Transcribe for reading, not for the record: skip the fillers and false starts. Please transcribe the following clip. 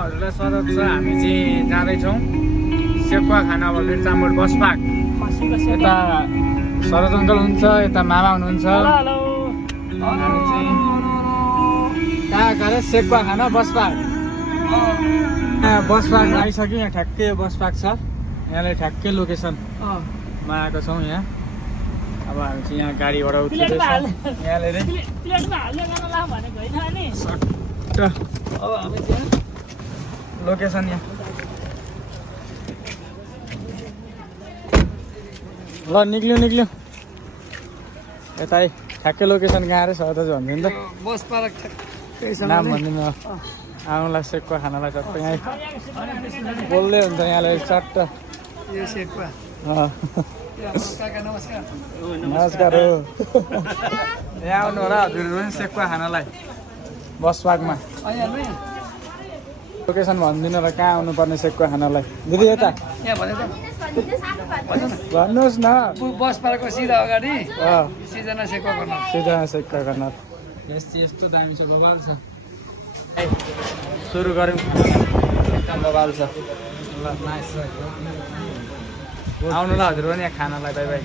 हजुरलाई स्वागत छ। हामी चाहिँ जाँदैछौँ सेकुवा खाना अब बिर्तामोड बस पार्क। यता शरद अङ्कल हुनुहुन्छ, यता मामा हुनुहुन्छ। हामी चाहिँ कहाँ गएर सेकुवा खाना बस पार्क। यहाँ बस पार्कमा आइसक्यो। यहाँ ठ्याक्कै बस पार्क छ। यहाँले ठ्याक्कै लोकेसनमा आएको छौँ। यहाँ अब हामी चाहिँ यहाँ गाडीबाट उत्रिँदैछौँ। यहाँले अब हामी चाहिँ लोकेसन यहाँ ल निक्ल्यो यता ठ्याक्कै लोकेसन कहाँ अरे सर दाजु भनिदिनु त। बस पार्क नाम भनिदिनु आउनुलाई सेकुवा खानालाई चट्ट यहाँ बोल्दै हुन्छ यहाँले चट्ट। यो सेकुवा नमस्कार नमस्कार हो। यहाँ आउनु होला हजुरहरू पनि सेकुवा खानालाई बस पार्कमा। लोकेसन भनिदिनु र कहाँ आउनुपर्ने सेकुवा खानालाई। दिदी यता यहाँ भने त भन्नुहोस् न। बस पार्कको सिधा अगाडि सिजना सेकुवा गर्न सिजना सेकुवा खाना यस्तो दामी छ, बबाल छ। सुरु गरौँ। एकदम बबाल छ। ल नाइस आउनु ल हजुर पनि यहाँ खानालाई। By by.